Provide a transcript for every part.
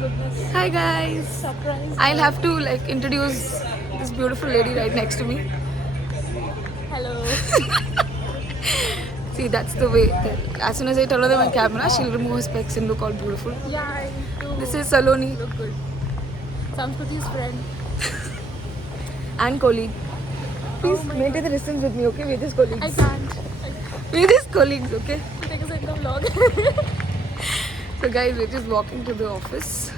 Goodness. Hi guys. Surprise. I'll have to introduce this beautiful lady right next to me. Hello. See, that's the way. As soon as I tell her on camera, she'll remove her specs and look all beautiful. Yeah, I need to This is Saloni look good. Samskriti's friend. and colleague. Please my maintain the distance with me, okay? We're just colleagues. I can't. We're just colleagues, okay? Take us in the vlog. So guys, we're just walking to the office.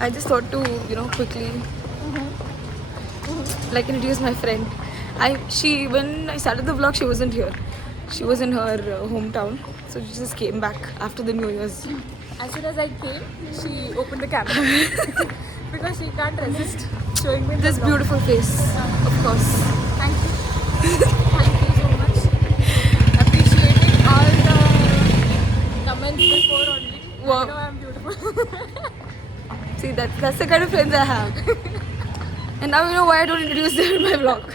I just thought to, quickly introduce my friend. When I started the vlog, she wasn't here. She was in her hometown, so she just came back after the New Year's. As soon as I came, she opened the camera because she can't resist showing me This the vlog. beautiful face, of course. Thank you. Thank you so much. Appreciating all the comments before only. Wow. I know I'm beautiful. See, that's the kind of friends I have. And now you know why I don't introduce them in my vlog.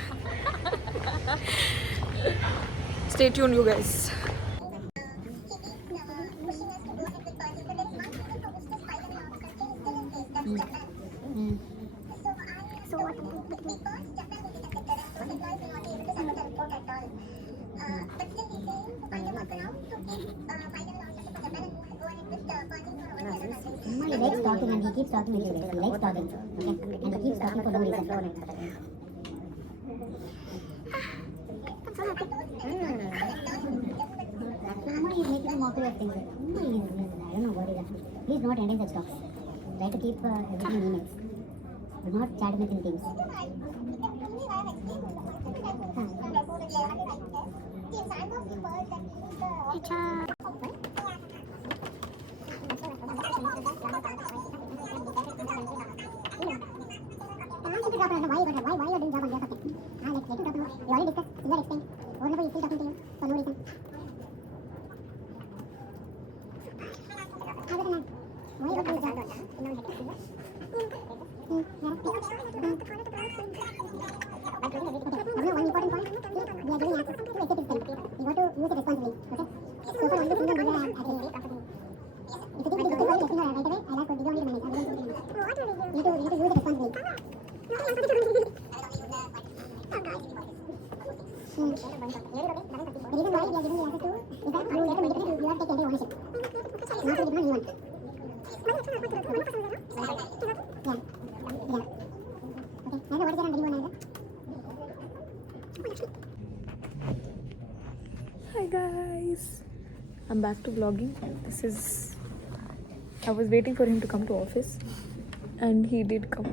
Stay tuned, you guys. He likes talking and he keeps talking with you guys. He likes talking. Okay? And he keeps talking for no reason. Somebody is making a mockery of things. I don't know what is that. Please not entertain such talks. Try to keep everything in emails. Do not chat with in teams. Why you're doing job on behalf of him? Let him talk now. We already discussed. Clear explain. Over and over, he's still talking to you for no reason. Other than that, why you do job? One important point. We are giving access to executive pen. You got to use it responsibly. Okay? So far, only the single user have access. If you think it is difficult, let me know right away. I'll ask what we don't need to manage. You need to use it responsibly. The reason why we are giving you access to is that you later manipulate, you have to take entire ownership. Not to give anyone. Yeah. Okay. Now what is there on video now? Hi guys. I'm back to vlogging. I was waiting for him to come to office, and he did come.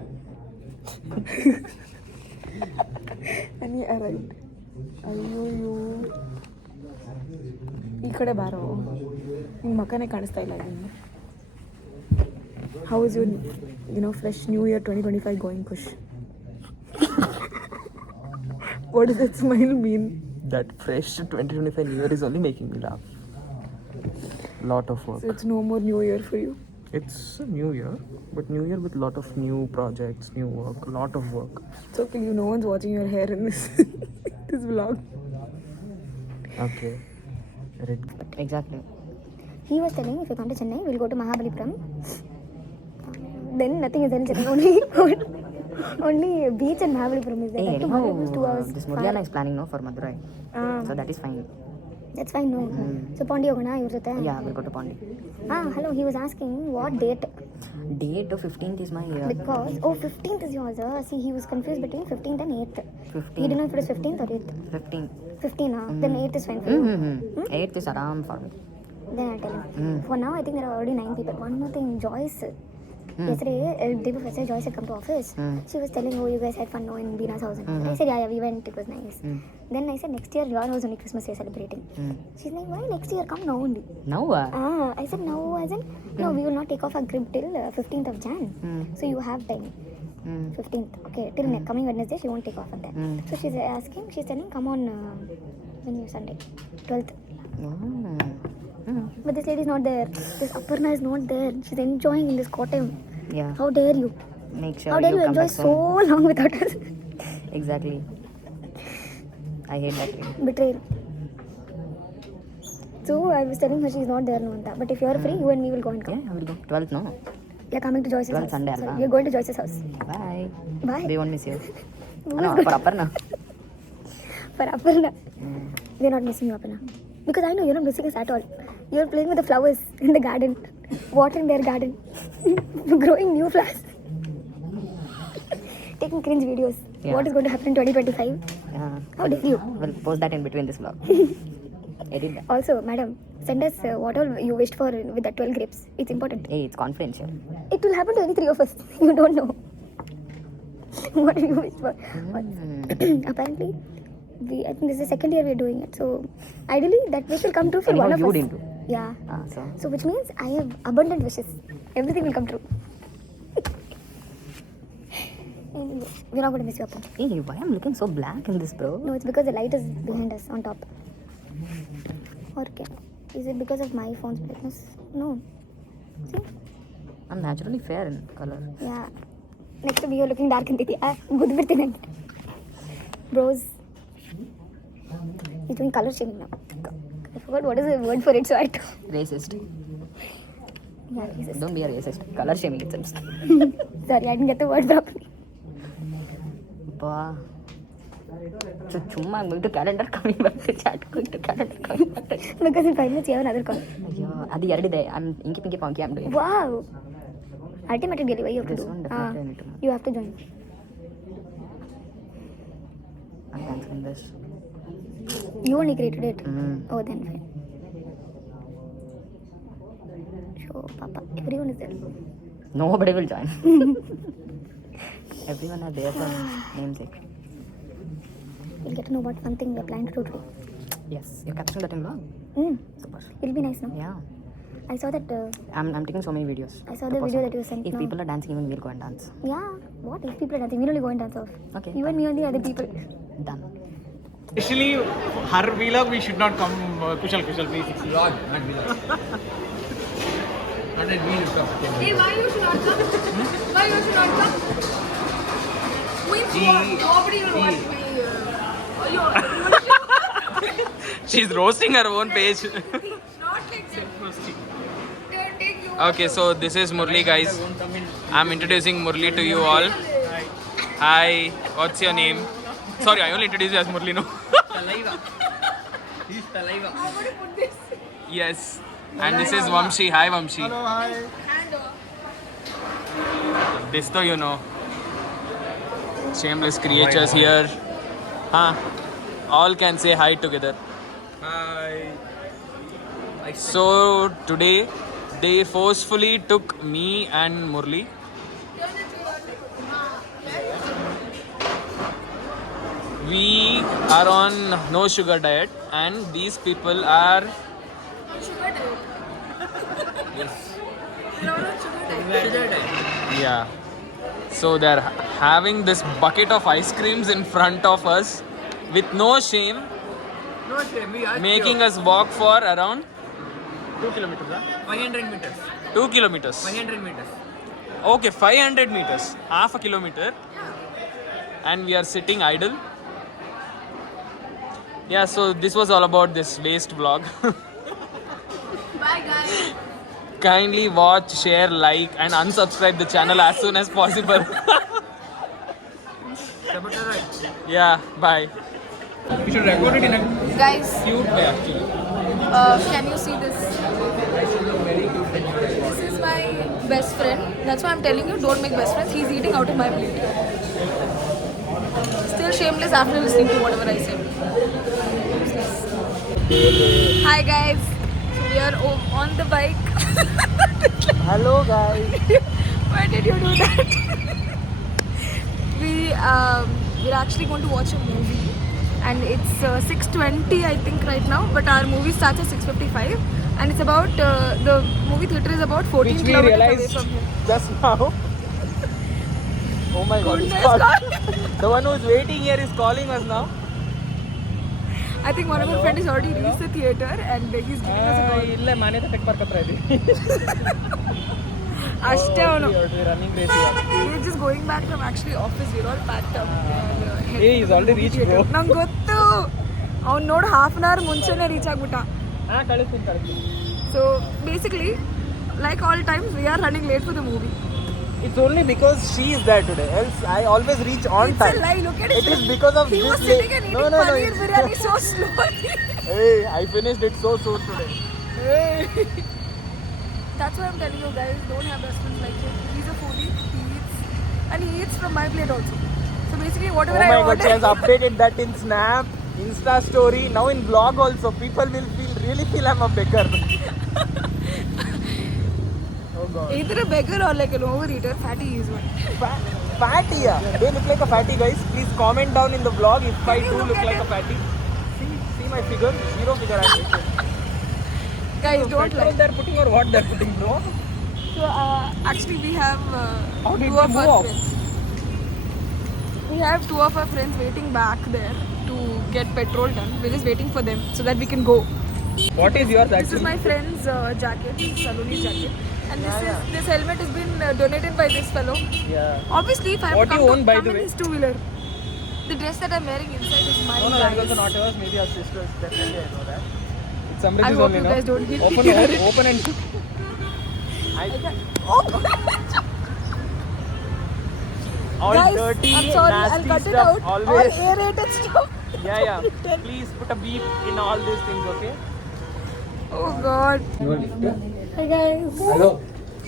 And he arrived. ಅಯ್ಯೋ ಈ ಕಡೆ ಬಾರೋ ನಿಮ್ಮ ಮಕ್ಕನೇ ಕಾಣಿಸ್ತಾ ಇಲ್ಲ ಇನ್ನು. How is your fresh new year 2025 going, Kush? What does that smile mean? That fresh 2025 New Year is only making me laugh. Lot of work. So it's no more new year for you. It's a new year, but new year with lot of new projects, new work, lot of work. It's okay, no one's watching your hair in this this vlog. Okay. Exactly. He was telling if you come to Chennai, we'll go to Mahabalipuram. Then nothing is there in Chennai. Only beach and Mahabalipuram is there. Hey, Tomorrow it was 2 hours. this Murliana is planning for Madurai. So that is fine. That's fine, no. So Pondi hogana ivar jothe. Yeah, we'll go to Pondi. Hello, he was asking what date. Date of 15th is my Because 15th is yours. See, he was confused between 15th and 8th. 15th. He didn't know if it was 15th or 8th. 15th. 15th, then 8th is fine for you. 8th is aram for me. Then I'll tell him. For now, I think there are already 9 people. One more thing, Joyce. Yesterday, day before yesterday, Joyce had come to office. She was telling, oh, you guys had fun in Beena's house. I said, yeah, we went. It was nice. Then I said, next year, your house only Christmas you're celebrating. She's like, why next year? Come now only. Now? I said, now as in, no, we will not take off our crib till 15th of Jan. So you have time. 15th. Okay, till coming Wednesday, she won't take off on that. So she's asking, she's telling, come on when you Sunday, 12th. But this lady is not there. This Aparna is not there. She's enjoying in this Kottayam. Yeah. How dare you? Make sure How dare you come enjoy back so long without us? Exactly. I hate that thing. Betrayal. So I was telling her she's not there, no. But if you're free, you and me will go and come. Yeah, I will go. 12th, no? We are coming to Joyce's 12 house. Sunday, Sorry, alva? we are going to Joyce's house. Bye. Bye. We won't miss you. Who No, is for going- Aparna. For Aparna. We are not missing you, Aparna. Because I know you're not missing us at all. You're playing with the flowers in the garden, watering their garden, growing new flowers, taking cringe videos. Yeah. What is going to happen in 2025? Yeah. How dare you? We'll post that in between this vlog. Edit that. Also, madam, send us what all you wished for with that 12 grapes. It's important. Hey, it's confidential. It will happen to any three of us. You don't know. What do you wish for? Apparently, I think this is the second year we're doing it. So, ideally, that wish will come true for Anyhow, one of you us. didn't do. Yeah. So So, which means I have abundant wishes. Everything will come true. Anyway, we're not going to miss you up. hey, why I'm looking so black in this, bro? No, it's because the light is behind us on top. Or is it because of my phone's brightness? No. See? I'm naturally fair in color. Yeah. Next to me, you're looking dark in the good bit. Bros. He's doing color shaming now. I forgot what is the word for it, so I told. Racist. Yeah, Jesus. Don't be a racist. Color shaming itself. Sorry, I didn't get the word properly. Bah. So, chumma, I'm going to calendar, coming back to chat, going to calendar, coming back to chat. Because in 5 minutes, you have another call. Ayyo, adi eradiде. I'm inky pinky ponky, I'm doing. Wow. Ultimate delivery you have to This do. one definitely I need to know. You have to join. I'm canceling this. You only created it. Mm. Oh, then fine. Show Papa. Everyone is there. Nobody will join. Everyone are there for namesake. We'll get to know what fun thing we're planning to do today. Yes, you're capturing that in vlog. Super. It'll be nice, no? Yeah. I saw that. I'm taking so many videos. I saw to the post video on. that you sent If now. people are dancing, even we'll go and dance. Yeah. What if people are dancing? We'll only go and dance off. Okay. You and me and the other people. Done. Actually, her vlog we should not come. Kushal, please. Vlog, not vlog. Not a real talk. Hey, why you should not come? Why you should not come? Queen's War. Nobody will watch me. She's roasting her own page. Not like that. They'll take you. Okay, so this is Murli, guys. I'm introducing Murli to you all. Hi, what's your name? Sorry, I only introduced you as Murli, no? Talaiva. He's Talaiva. I'm going to put this Yes. And this is Vamshi. Hi, Vamshi. Hello, hi. hand over. This though you know. Shameless creatures here. Huh? All can say hi together. Hi. So today they forcefully took me and Murli. We are on no sugar diet and these people are Sugar diet. yeah. So they're having this bucket of ice creams in front of us with no shame, No shame, we asked making us walk for around 2 kilometers, huh? 500 meters. 2 kilometers. 500 meters. Okay, 500 meters, half a kilometer, and we are sitting idle. Yeah, so this was all about this waste vlog. Bye, guys. Kindly watch, share, like, and unsubscribe the channel as soon as possible. Yeah, bye. You should record it in a Guys, cute way, actually. can you see this? This is my best friend. That's why I'm telling you, don't make best friends. He's eating out of my plate. Still shameless after listening to whatever I said. Hi guys. So we are on the bike. Hello, guys. Why did you do that? We're actually going to watch a movie, and it's 6:20 I think right now. But our movie starts at 6:55, and it's about the movie theater is about 14 Which we kilometers away realized from here. just now. Oh my god, Goodness he's calling. God. The one who's waiting here is calling us now. I think one of our friends has already reached the theater, and he's giving us a call. ಇಲ್ಲೇ ಮನೆ ತಕ್ಕ ಬರ್ಕತ್ರ ಇದೀವಿ ಅಷ್ಟೇ ಅವನು. Running race ಇವಾಗ We're just going back from actually office. We're all packed up. Hey, he's already reached, bro. ನಂಗೆ ಗೊತ್ತು. ಅವ್ನು ನೋಡು half an hour ಮುಂಚೆನೇ ರೀಚ್ ಆಗ್ಬಿಟ್ಟ. ಕಳಿಸ್ತೀನಿ So basically, like all times, we are running late for the movie. It's only because she is there today. Else, I always reach on It's time. a lie. Look at It is because of he this was sitting and late- eating No, paneer it's- biryani so slowly. Hey, I finished it so soon today. That's why I'm telling you guys, don't have best friends like him. He's a foodie. He eats, and he eats from my plate also. So basically, whatever Oh I my god, order, she has updated that in Snap, Insta story, now in vlog also. People will really feel I'm a beggar. Oh god. either a beggar or like an overeater. Fatty is one. Fatty, yeah. Do I look like a fatty, guys? Please comment down in the vlog if I do look look at like a him? fatty. See my figure? Zero figure I'm making. Guys, don't Petrol lie. they're putting or what they're putting, bro? So actually, we have How did two they of move our off? friends. We have two of our friends waiting back there to get petrol done. We're just waiting for them so that we can go. What is yours This is actually? my friend's jacket, Saloni's jacket, and this helmet has been donated by this fellow. Yeah. Obviously, if I have What to you come, own, by come the in way? his two-wheeler. The dress that I'm wearing inside is mine. No, that guys. was not yours. Maybe our sister's. Definitely, I know that. It's Samridhi's I hope only, you no? guys don't hit Open, me. open and. All Guys, dirty, I'm sorry, I'll nasty cut stuff. it out. Always. All aerated stuff. Yeah. Please put a beep in all these things, okay? Oh God. Hi guys. Hello.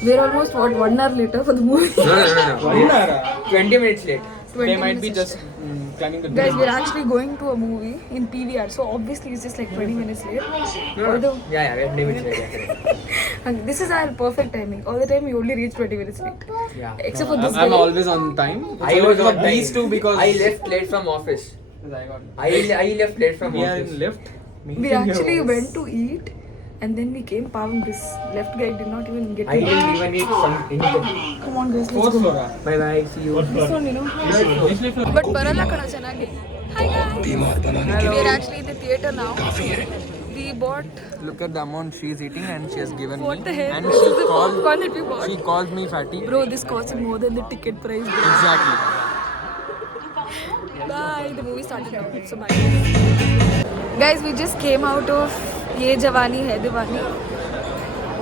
We're almost 1 hour later for the movie. No. 20 minutes late. 20 They might be minutes. just climbing the Guys, we're actually going to a movie in PVR, so obviously it's just like 20 minutes late. Although, Yeah, 20 minutes late. and this is our perfect timing. All the time we only reach 20 minutes late. Yeah. Except for this I'm day. always on time. I was on time. These two because I left late from office. I got. I left late from We are office. in lift. We actually went to eat and then we came. Pavam, this left guy did not even get to I eat. didn't even eat anything. Come on, guys, let's Fourth go. floor. Bye bye. See you. This one, you know. But Barala kana chanagi. Hi guys. We are actually in the theater now. We bought Look at the amount she is eating and she has given what me. the hell? And This is the she popcorn that we bought. she calls me fatty. Bro, this costs more than the ticket price. Bro. Exactly. Bye. The movie started now. So bye. Guys, we just came out of Ye Jawani Hai Diwani.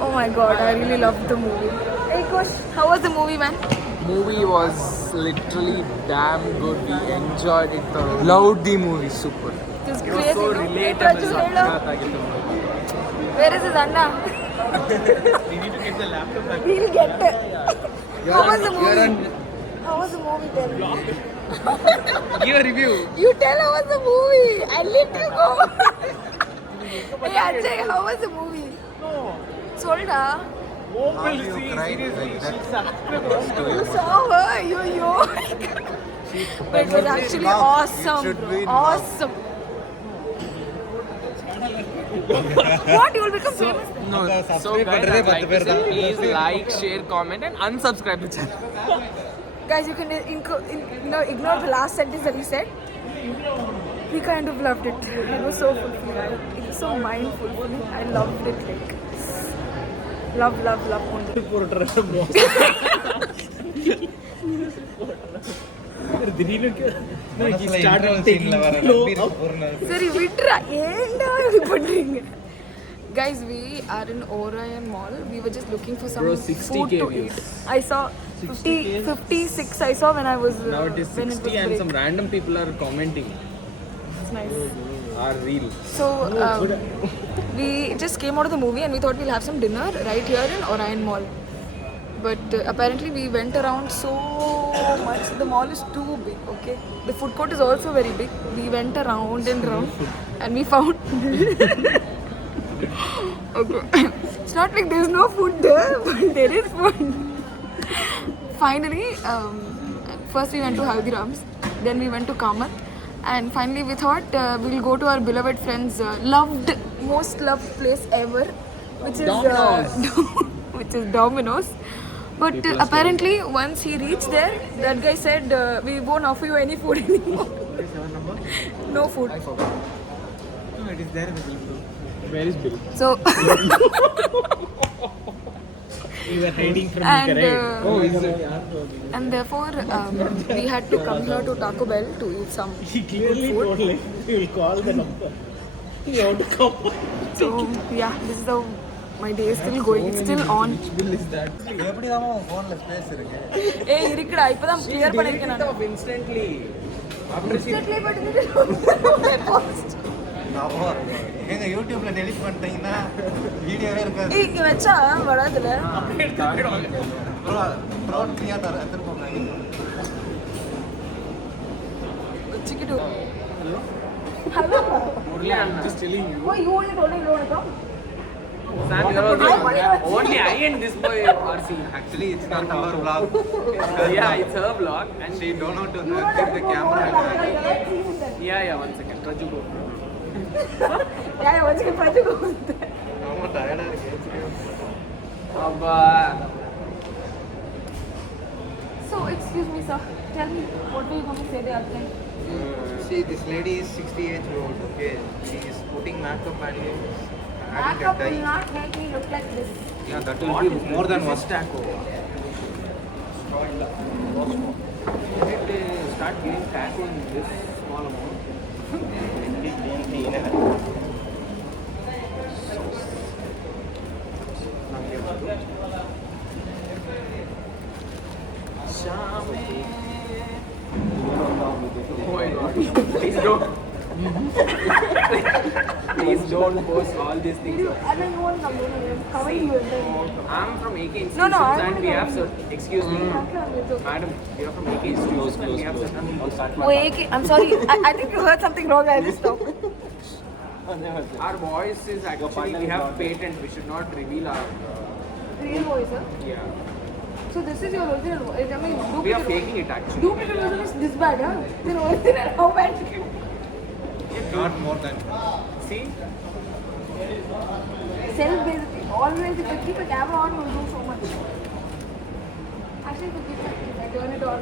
Oh my god, I really loved the movie. Hey Kush, how was the movie, man? Movie was literally damn good. We enjoyed it thoroughly. Loved the movie. Super. It was It was crazy. so no? Hey, relatable. Prachul, hello. Where is his Anna? We need to get the laptop back. He'll get it. How was the movie? How was the movie? Tell me. Give a review. You tell how was the movie. I'll let you go. Hey Ajay, how was the movie? No. Solda. Hope will see. Seriously. She's subscribed. You saw her. Yo. But it was actually awesome, bro. Awesome. What? You will become famous? No, so guys, I'd like to say, please like, share, comment and unsubscribe the channel. Guys, you can ignore the last sentence that he said. We kind of loved it. It was so fulfilling. It was so mindful for me. I loved it. Like, love only. Sorry, Vitra. Guys, we are in Orion Mall. We were just looking for some Bro, 60K food to views. eat. I saw 56 I saw when I was Now it is when 60 was and break. some random people are commenting. It's nice. Our reel. So we just came out of the movie and we thought we'll have some dinner right here in Orion Mall. But apparently we went around so much. The mall is too big, okay? The food court is also very big. We went around and around and we found... okay. It's not like there's no food there, but there is food. Finally, first we went to Haldiram's, then we went to Kamath. And finally we thought we'll go to our beloved friend's most loved place ever, which is which is Domino's. But apparently once he reached there, that guy said we won't offer you any food anymore. No food. I forgot. No, it is there in the bill. Where is bill? So You were hiding from and is it? and therefore we had to come here to Taco Bell to eat some He clearly food. told like, he will call the number. You have to come. So yeah, this is the my day is still going. It's still on. ஏய் இருக்குடா இப்பதான் clear பண்ணிருக்கேன் நான். Instantly. எங்க யூடியூப்ல delete பண்ணிட்டீங்கன்னா வீடியோவே இருக்காது. ஏய் இங்க வெச்சா வராதுல. ப்ரோ ஃப்ரீயா தர திருப்போங்க. வெச்சிக்கிட்டு. Murli, I'm just telling you. Oh, you only told me you want to come? Sam, only I and this boy are seeing. Actually, it's not our vlog. Yeah, it's her vlog. And She don't know to get the camera. yeah, one second. Raju go. Yeah, once you try to go. ரொம்ப டயர்டா இருக்கு. Abba. So, excuse me, sir. Tell me, what do you want to say the other time? See, this lady is 60 years old. Okay, she is putting makeup and adding Makeup a will dye. not make me look like this. Yeah, that will be more than one. taco. Start giving taco in this small amount. Oh my God. Please don't. Please don't post all these things. I don't want to come. Covering you. I'm from AK Institutions No, no, I and don't we know. have excuse me. Madam, we are from AK Institutions and we have certain Oh, AK, I'm sorry. I think you heard something wrong. I just stopped. Our voice is actually, we have patent, we should not reveal our, Real voice, huh? yeah. So this is your original voice. I mean, We are duplicate. faking it actually. Duplicate version is this bad, huh? Then original, how bad? Not more than. See? Self-based. Always, if you keep a camera on, will do so much. Actually, if you keep it, I turn it on.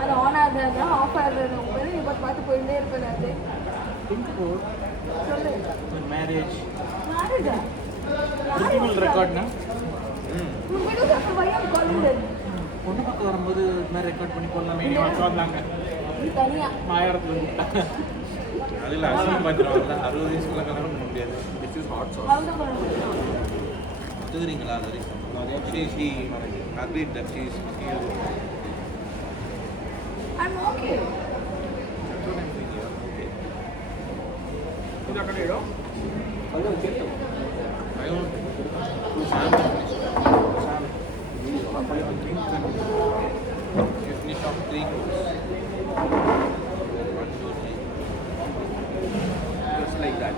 And on ஆகுது of ஆகுது உட்காந்து நீ பார்த்து போயிட்டே இருப்பேன் அது. சொல்லு. Marriage. Marriage ah? Original record na? You videos after why I'm calling them? பொண்ணு பார்க்க வரும்போது இது மாதிரி ரெக்கார்ட் பண்ணி போடலாமே சொன்னாங்க. நீ தனியா. மாயரத்துல அதில் அசம் பார்த்துருவாங்கல்ல 60 வயசுக்குள்ள கல்யாணம் பண்ண முடியாது. This is hot sauce. How's the one? ஒத்துக்கிறீங்களா அது வரைக்கும்? She agreed that she is here. I'm okay. ಇದು ಆ ಕಡೆ ಇಡು. I want to Sam. You finish off 3 courses. 1, 2, 3. Just like that.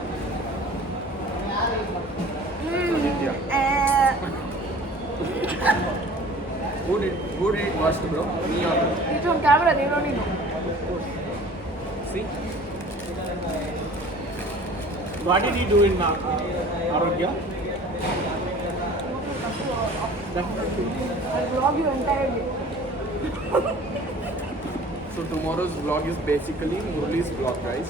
Who did it worst, bro? Me or you? It's on camera, they don't know. See? What did he do in Arogya? I'll vlog you entirely. So tomorrow's vlog is basically Murli's vlog, guys.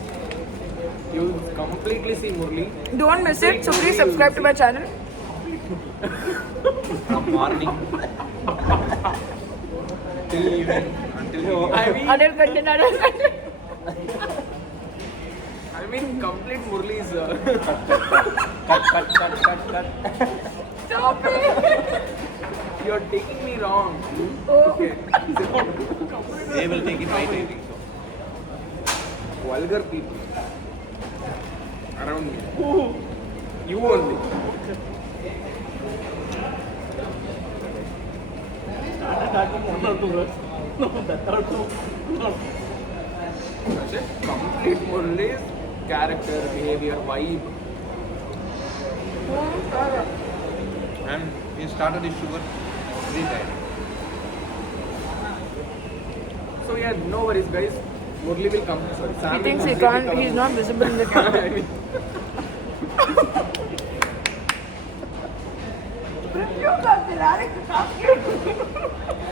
You'll completely see Murli. Don't miss it, so please subscribe to my channel. From morning till evening until evening. Other content. I mean, complete Murli's. Cut. Stop it! You're taking me wrong. Okay. They will take it right, I think so. Vulgar people around me. You only. Such a complete Murli's character, behavior, vibe. And he started his sugar free diet. So yeah, no worries, guys. Murli will come. Sorry, Sam He thinks will he completely can't, come. he's not visible in the camera. I mean,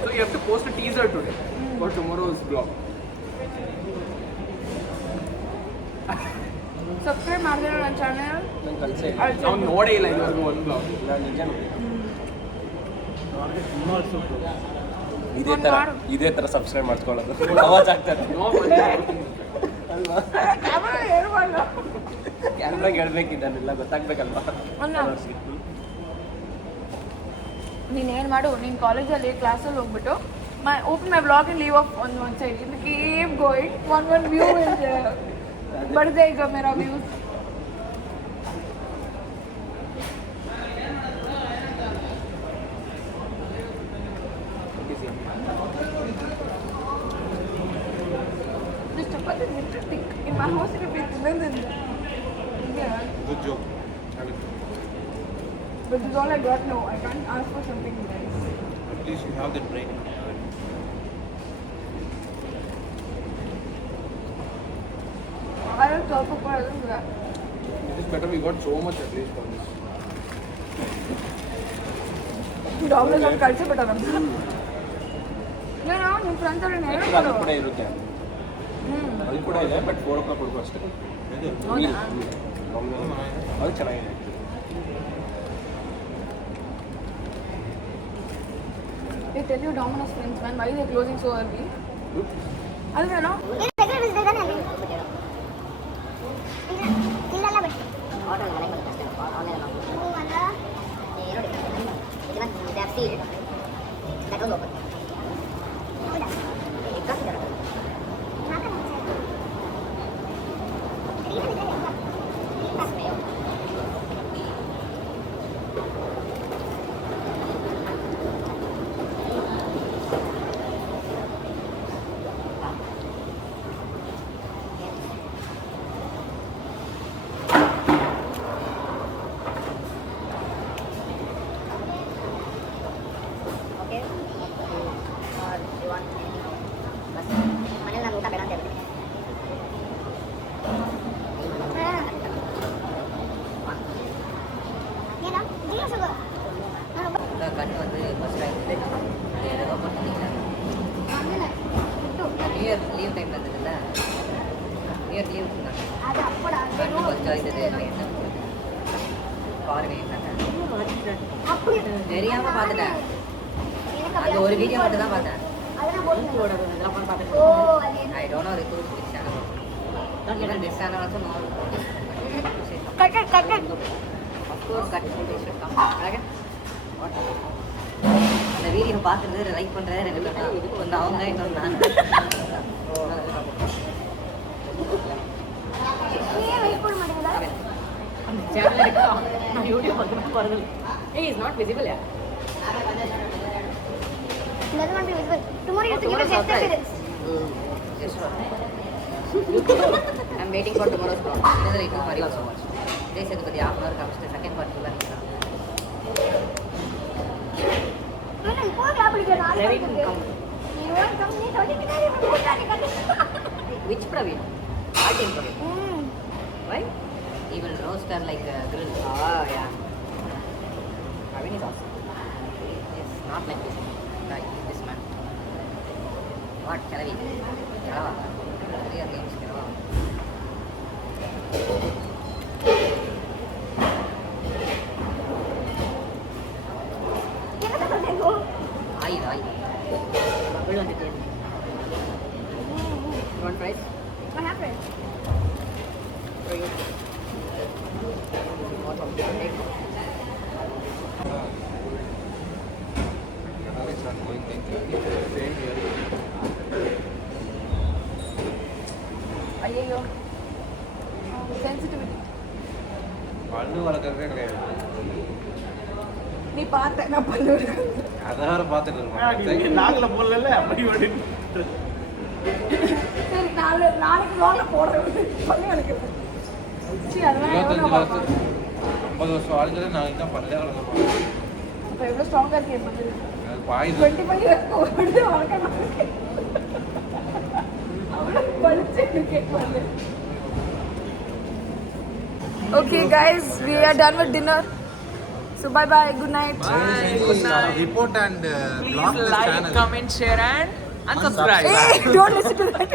so you have to post a teaser today for tomorrow's vlog. Subscribe ಮಾಡಿದ್ರೆ ನನ್ನ channel Now ನೋಡೇ ಇಲ್ಲ ಇದುವರೆಗೂ ಒಂದು vlog. ಇದೇ ತರ subscribe ಮಾಡ್ಕೊಳ್ಳೋದು ಅವಾಜ್ ಆಗ್ತಾರೆ No money. ಕ್ಯಾಮೆರಾ ಹೇಳ್ಬಾರ್ದು ಕ್ಯಾಮ್ರಾಗೆ ಹೇಳ್ಬೇಕಿದ್ದಾನೆಲ್ಲ ಗೊತ್ತಾಗ್ಬೇಕಲ್ವಾ ಅಲ್ಲ ನೀನೇನು ಮಾಡು ನೀನು ಕಾಲೇಜಲ್ಲಿ ಕ್ಲಾಸಲ್ಲಿ ಹೋಗ್ಬಿಟ್ಟು open my vlog and leave off on one side. Keep going. One view is बढ़ जाएगा मेरा views. This chapati is little thick. In my house it will be thinner than that. Yeah. Good job. But this is all I got now. I can't ask for something nice. At least you have the training. I don't talk for I don't do that. It is better we got so much at least for this. Dominus on culture better. You know, ನಿಮ್ಮ friends ಅವ್ರು ಅದು ಕೂಡ ಇರುತ್ತೆ ಅದು ಕೂಡ ಇದೆ but 4 o'clock ಕೊಡ್ಕೋ ಅಷ್ಟೇ ಅದು ಚೆನ್ನಾಗಿದೆ They tell you Domino's friends, man, why they're closing so early? I don't know. கண்ணு வந்து ஃபர்ஸ்ட் டைம் ஏதோ பண்ணிட்டீங்க நியூ இயர் லீவ் டைம் இருந்ததுல்ல நியூ இயர் லீவ் இருந்தாங்க கண்ணு கொஞ்சம் இது நான் என்ன பாருங்க தெரியாம பார்த்துட்டேன் அந்த ஒரு வீடியோ மட்டும் தான் பார்த்தேன் I don't know recruit this channel even this channel also no cut of course cut they should come okay what அந்த வீடியோ பார்த்துட்டு லைக் பண்றது ரெண்டு பேர் தான் வந்து அவங்க இன்னொரு நான் சேனல் இருக்கா நான் வீடியோ பார்க்கணும் பாருங்க hey is not visible yeah doesn't want to be visible. Tomorrow you have to give a guest appearance. Yes, sir. I'm waiting for tomorrow's vlog. Another eating for you so much. They said the half an hour comes the second part. Praveen will come. You want come? You don't need to Which Praveen? I think Praveen. Why? He will roast her like a grill. Oh, yeah. Praveen is awesome. It's not like this. Like this man. What? Kalavi? Kalava. Real games, Kalava. Aye. Bubble on the table. You want fries? What happened? For you. What of the egg? ஐயோ sensitivity பல்லு வளர்க்கறதே கிடையாது. நீ பார்த்த நான் பல்லு அதை வேற பார்த்துட்டு இருக்கோம். நாகல போடல அப்படி ஓடி சரி நாளைக்கு வாங்க போடுறேன் பல்லு வளர்க்குறது சரி அதெல்லாம் 25 வருஷம் 50 வருஷம் ஆளுங்களே நாளைக்கு தான் பல்லே வளர்க்க போகிறோம். அப்போ எவ்வளோ ஸ்ட்ராங்காக இருக்கேன் பல்லு பாயுது 25 வருஷம் வளர்க்க அவ்வளோ பழிச்சு இருக்கேன் பல்லு. Okay guys, we are done with dinner. So bye bye, good night. Bye, good night. Report and Please like, comment, share and unsubscribe. Hey, don't listen to that.